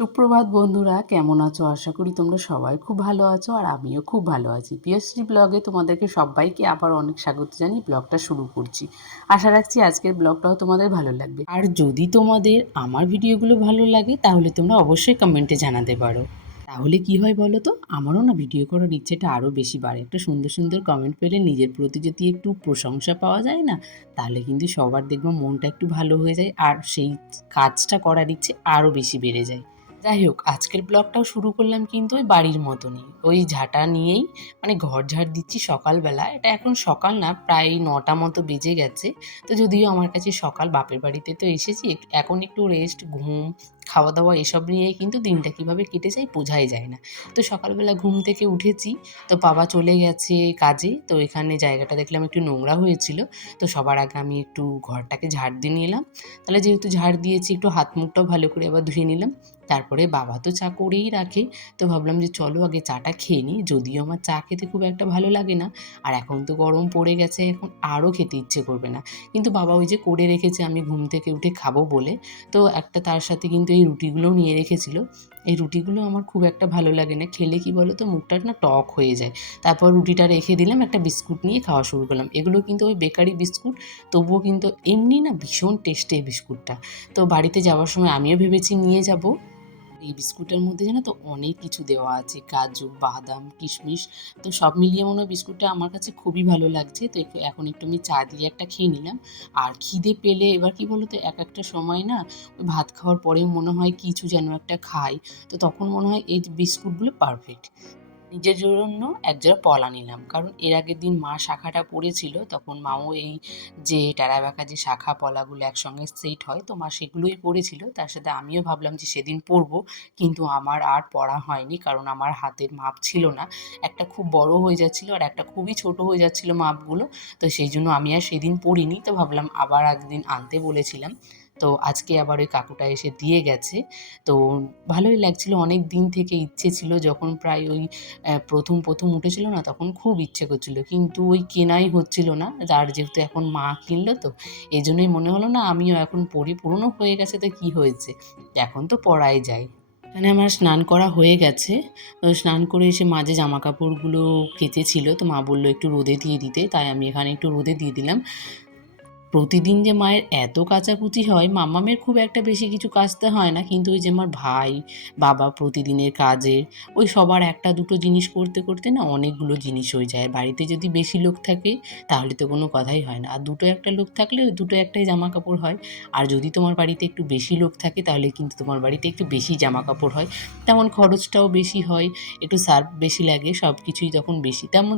সুপ্রভাত বন্ধুরা, কেমন আছো? আশা করি তোমরা সবাই খুব ভালো আছো আর আমিও খুব ভালো আছি। পিএসসি ব্লগে তোমাদেরকে সবাইকে আবার অনেক স্বাগত জানিয়ে ব্লগটা শুরু করছি। আশা রাখছি আজকের ব্লগটাও তোমাদের ভালো লাগবে। আর যদি তোমাদের আমার ভিডিওগুলো ভালো লাগে তাহলে তোমরা অবশ্যই কমেন্টে জানাতে পারো। তাহলে কি হয় বলো তো, আমারও না ভিডিও করার ইচ্ছেটা আরও বেশি বাড়ে। একটা সুন্দর সুন্দর কমেন্ট পেলে নিজের প্রতি যদি একটু প্রশংসা পাওয়া যায় না, তাহলে কিন্তু সবার দেখবো মনটা একটু ভালো হয়ে যায় আর সেই কাজটা করার ইচ্ছে আরও বেশি বেড়ে যায়। যাই হোক, আজকের ব্লগটাও শুরু করলাম কিন্তু ওই বাড়ির মতনই, ওই ঝাঁটা নিয়েই। মানে ঘর ঝাড় দিচ্ছি সকালবেলা, এটা এখন সকাল না, প্রায় 9টা মতো বেজে গেছে। তো যদিও আমার কাছে সকাল, বাপের বাড়িতে তো এসেছি, এখন একটু রেস্ট, ঘুম, খাওয়া দাওয়া এসব নিয়েই কিন্তু দিনটা কীভাবে কেটে যায় বোঝাই যায় না। তো সকালবেলা ঘুম থেকে উঠেছি, তো বাবা চলে গেছে কাজে, তো এখানে জায়গাটা দেখলাম একটু নোংরা হয়েছিল। তো সবার আগে আমি একটু ঘরটাকে ঝাড় দিয়ে নিলাম। তাহলে যেহেতু ঝাড় দিয়েছি, একটু হাত মুখটাও ভালো করে আবার ধুয়ে নিলাম। তারপরে বাবা তো চা করেই রাখে, তো ভাবলাম যে চলো আগে চাটা খেয়ে নিই। যদিও আমার চা খেতে খুব একটা ভালো লাগে না, আর এখন তো গরম পড়ে গেছে, এখন আরও খেতে ইচ্ছে করবে না। কিন্তু বাবা ওই যে করে রেখেছে আমি ঘুম থেকে উঠে খাবো বলে, তো একটা তার সাথে কিন্তু এই রুটিগুলোও নিয়ে রেখেছিল। এই রুটিগুলো আমার খুব একটা ভালো লাগে না, খেলে কি বলো তো, মুখটা না টক হয়ে যায়। তারপর রুটিটা রেখে দিলাম, একটা বিস্কুট নিয়ে খাওয়া শুরু করলাম। এগুলো কিন্তু ওই বেকারি বিস্কুট, তবুও কিন্তু এমনি না ভীষণ টেস্টি এই বিস্কুটটা। তো বাড়িতে যাওয়ার সময় আমিও ভেবেছি নিয়ে যাব। এই বিস্কুটের মধ্যে জানো তো অনেক কিছু দেওয়া আছে, কাজু, বাদাম, কিশমিশ। তো সব মিলিয়ে মনে হয় বিস্কুটটা আমার কাছে খুবই ভালো লাগছে। তো এখন একটু আমি চা দিয়ে একটা খেয়ে নিলাম। আর খিদে পেলে এবার কি বলো তো, একটা সময় না ওই ভাত খাওয়ার পরেও মনে হয় কিছু যেন একটা খাই। তো তখন মনে হয় এই বিস্কুটগুলো পারফেক্ট। নিজের জন্য একজোড়া পলা নিলাম, কারণ এর আগের দিন মা শাখাটা পড়েছিল, তখন মাও এই যে টেরা বাঁকা যে শাখা পলাগুলো একসঙ্গে সেট হয়, তো মা সেগুলোই পড়েছিল। তার সাথে আমিও ভাবলাম যে সেদিন পরবো, কিন্তু আমার আর পরা হয়নি, কারণ আমার হাতের মাপ ছিল না। একটা খুব বড় হয়ে যাচ্ছিলো আর একটা খুবই ছোট হয়ে যাচ্ছিলো মাপগুলো। তো সেই জন্য আমি আর সেদিন পরিনি। তো ভাবলাম আবার একদিন আনতে বলেছিলাম, তো আজকে আবার ওই কাকুটা এসে দিয়ে গেছে। তো ভালোই লাগছিল, অনেক দিন থেকে ইচ্ছে ছিল, যখন প্রায় ওই প্রথম উঠেছিল না, তখন খুব ইচ্ছে করছিল, কিন্তু ওই কেনাই হচ্ছিল না। আর যেহেতু এখন মা কিনলো, তো এই জন্যই মনে হলো না আমিও এখন পরি, পুরনো হয়ে গেছে তো কী হয়েছে, এখন তো পরাই যায়। এখানে আমার স্নান করা হয়ে গেছে। তো স্নান করে এসে মা যে জামা কাপড়গুলো কেচেছিল, তো মা বললো একটু রোদে দিয়ে দিতে, তাই আমি এখানে একটু রোদে দিয়ে দিলাম। প্রতিদিন যে মায়ের এত কাচাকুচি হয়, মাম্মামের খুব একটা বেশি কিছু কাচতে হয় না, কিন্তু ওই যে আমার ভাই, বাবা প্রতিদিনের কাজে ওই সবার একটা দুটো জিনিস করতে করতে না অনেকগুলো জিনিস হয়ে যায়। বাড়িতে যদি বেশি লোক থাকে তাহলে তো কোনো কথাই হয় না, আর দুটো একটা লোক থাকলে ওই দুটো একটাই জামা কাপড় হয়। আর যদি তোমার বাড়িতে একটু বেশি লোক থাকে তাহলে কিন্তু তোমার বাড়িতে একটু বেশি জামা কাপড় হয়, তেমন খরচটাও বেশি হয়, একটু সার্ফ বেশি লাগে, সব কিছুই তখন বেশি। তেমন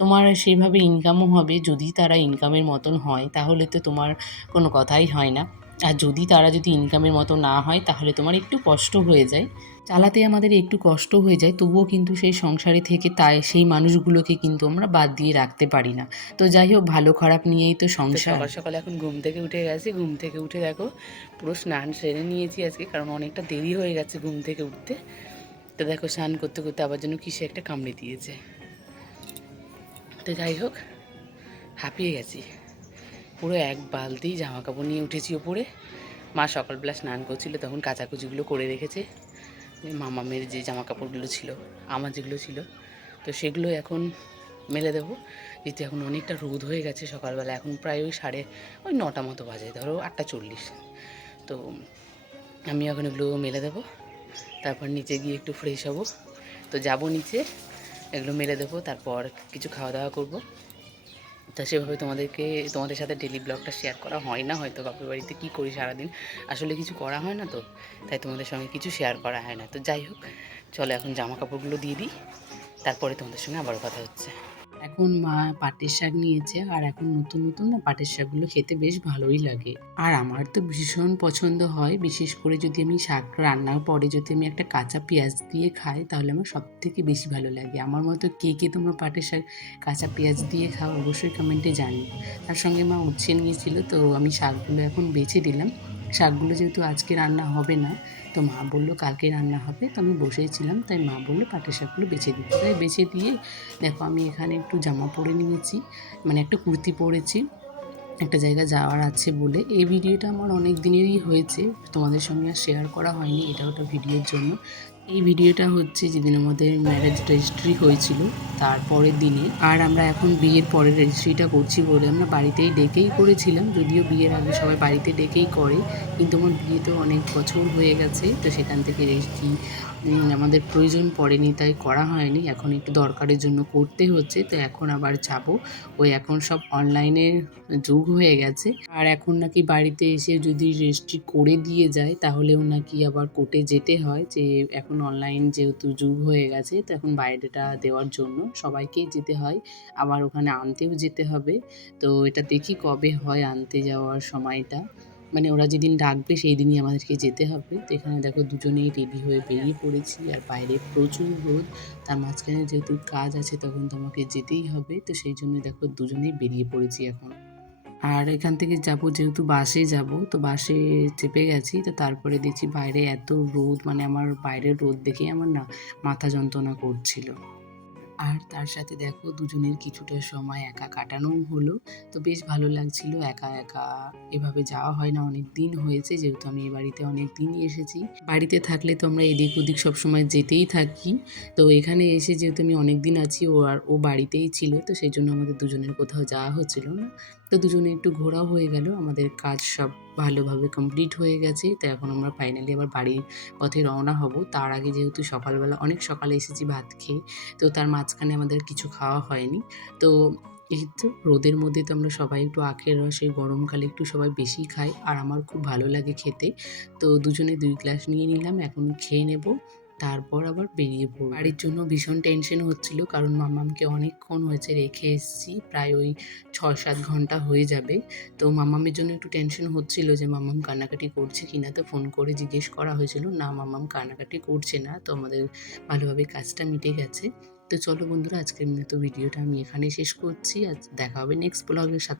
তোমার সেইভাবে ইনকামও হবে, যদি তারা ইনকামের মতন হয় তাহলে তো তোমার কোনো কথাই হয় না। আর যদি ইনকামের মতো না হয় তাহলে তোমার একটু কষ্ট হয়ে যায়, চালাতে আমাদের একটু কষ্ট হয়ে যায়, তবুও কিন্তু সেই সংসারে থেকে তাই সেই মানুষগুলোকে কিন্তু আমরা বাদ দিয়ে রাখতে পারি না। তো যাই হোক, ভালো খারাপ নিয়েই তো সংসার। সকাল সকাল এখন ঘুম থেকে উঠে গেছি, ঘুম থেকে উঠে দেখো পুরো স্নান সেরে নিয়েছি আজকে, কারণ অনেকটা দেরি হয়ে গেছে ঘুম থেকে উঠতে। তো দেখো স্নান করতে করতে আবার যেন কিসে একটা কামড়ে দিয়েছে। তো যাই হোক, হাঁপিয়ে গেছি, পুরো এক বালতি জামা কাপড় নিয়ে উঠেছি ওপরে। মা সকালবেলা স্নান করছিল, তখন কাচাকুচিগুলো করে রেখেছে। মামামের যে জামা কাপড়গুলো ছিল, আমার যেগুলো ছিল, তো সেগুলো এখন মেলে দেবো। যেহেতু এখন অনেকটা রোদ হয়ে গেছে সকালবেলা, এখন প্রায় ওই 9টা মতো বাজে, ধরো 8টা 40। তো আমি এখন এগুলো মেলে দেবো, তারপর নিচে গিয়ে একটু ফ্রেশ হব। তো যাব নিচে, এগুলো মেলে দেবো, তারপর কিছু খাওয়া দাওয়া করবো। তা সেভাবে তোমাদের সাথে ডেলি ব্লগটা শেয়ার করা হয় না, হয়তো বাপের বাড়িতে কী করি সারাদিন, আসলে কিছু করা হয় না, তো তাই তোমাদের সঙ্গে কিছু শেয়ার করা হয় না। তো যাই হোক, চলো এখন জামা কাপড়গুলো দিয়ে দিই, তারপরে তোমাদের সঙ্গে আবারও কথা হচ্ছে। এখন মা পাটের শাক নিয়েছে, আর এখন নতুন নতুন না পাটের শাকগুলো খেতে বেশ ভালোই লাগে, আর আমার তো ভীষণ পছন্দ হয়। বিশেষ করে যদি আমি শাক রান্নার পরে যদি আমি একটা কাঁচা পেঁয়াজ দিয়ে খাই, তাহলে আমার সব থেকে বেশি ভালো লাগে। আমার মতো কে কে তোমরা পাটের শাক কাঁচা পেঁয়াজ দিয়ে খাও অবশ্যই কমেন্টে জানিও। তার সঙ্গে মা উচ্ছে নিয়েছিল, তো আমি শাকগুলো এখন বেছে দিলাম। শাকগুলো যেহেতু আজকে রান্না হবে না, তো মা বললো কালকে রান্না হবে, তো আমি বসেইছিলাম, তাই মা বললো পাটের শাকগুলো বেছে দিতে, তাই বেছে দিয়ে দেখো আমি এখানে একটু জামা পরে নিয়েছি, মানে একটা কুর্তি পরেছি। একটা জায়গা যাওয়ার আছে বলে। এই ভিডিওটা আমার অনেক দিনেরই হয়েছে, তোমাদের সঙ্গে আর শেয়ার করা হয়নি এটা ওটা ভিডিওর জন্য। এই ভিডিওটা হচ্ছে যেদিন আমাদের ম্যারেজ রেজিস্ট্রি হয়েছিল তারপরের দিনে। আর আমরা এখন বিয়ের পরে রেজিস্ট্রিটা করছি বলে আমরা বাড়িতেই ডেকেই করেছিলাম, যদিও বিয়ের আগে সবাই বাড়িতে ডেকেই করে, কিন্তু আমার বিয়ে তো অনেক বছর হয়ে গেছে, তো সেখান থেকে রেজিস্ট্রি আমাদের প্রয়োজন পড়েনি তাই করা হয়নি। এখন একটু দরকারের জন্য করতে হচ্ছে, তো এখন আবার যাব। ওই এখন সব অনলাইনের যুগ হয়ে গেছে। আর এখন নাকি বাড়িতে এসে যদি রেজিস্ট্রি করে দিয়ে যায় তাহলেও নাকি আবার কোর্টে যেতে হয়, যে এখন অনলাইন যেহেতু যুগ হয়ে গেছে তো এখন বায়োডাটা দেওয়ার জন্য সবাইকেই যেতে হয়, আবার ওখানে আনতেও যেতে হবে। তো এটা দেখি কবে হয় আনতে যাওয়ার সময়টা, মানে ওরা যেদিন ডাকবে সেই দিনই আমাদেরকে যেতে হবে। তো এখানে দেখো দুজনেই রেডি হয়ে বেরিয়ে পড়েছি, আর বাইরে প্রচুর রোদ, তার মাঝখানে যেহেতু কাজ আছে তখন তো আমাকে যেতেই হবে, তো সেই জন্য দেখো দুজনেই বেরিয়ে পড়েছি এখন। আর এখান থেকে যাব যেহেতু বাসে যাব, তো বাসে চেপে গেছি, তো তারপরে দেখছি বাইরে এত রোদ, মানে আমার বাইরের রোদ দেখে আমার না মাথা যন্ত্রণা করছিল। আর তার সাথে দেখো দুজনের কিছুটা সময় একা কাটানোও হলো, তো বেশ ভালো লাগছিল। একা একা এভাবে যাওয়া হয় না, অনেক দিন হয়েছে, যেহেতু আমি এই বাড়িতে অনেক দিনই এসেছি। বাড়িতে থাকলে তো আমরা এদিক ওদিক সবসময় যেতেই থাকি, তো এখানে এসে যেহেতু আমি অনেক দিন আছি, ও বাড়িতেই ছিল, তো সেই জন্য আমাদের দুজনের কোথাও যাওয়া হচ্ছিল না। তো দুজনে একটু ঘোরাও হয়ে গেল, আমাদের কাজ সব ভালোভাবে কমপ্লিট হয়ে গেছে, তো এখন আমরা ফাইনালি আবার বাড়ির পথে রওনা হব। তার আগে যেহেতু সকালবেলা অনেক সকালে এসেছি ভাত খেয়ে, তো তার মাঝখানে আমাদের কিছু খাওয়া হয়নি। তো এই তো রোদের মধ্যে তো আমরা সবাই একটু আখের রস, এই গরমকালে একটু সবাই বেশি খাই, আর আমার খুব ভালো লাগে খেতে। তো দুজনে ২ গ্লাস নিয়ে নিলাম, এখন খেয়ে নেব, তারপর আবার বেরিয়ে পড়ব। বাড়ির জন্য ভীষণ টেনশন হচ্ছিল, কারণ মাম্মামকে অনেকক্ষণ হয়েছে রেখে এসেছি, প্রায় ওই ৬-৭ ঘন্টা হয়ে যাবে। তো মাম্মামের জন্য একটু টেনশন হচ্ছিল যে মাম্মাম কান্নাকাটি করছে কিনা, তো ফোন করে জিজ্ঞেস করা হয়েছিল, না মাম্মাম কান্নাকাটি করছে না, তো আমাদের ভালোভাবে কাজটা মিটে গেছে। তো চলো বন্ধুরা, আজকের মতো ভিডিওটা আমি এখানেই শেষ করছি। আজ দেখা হবে নেক্সট ব্লগের সাথে।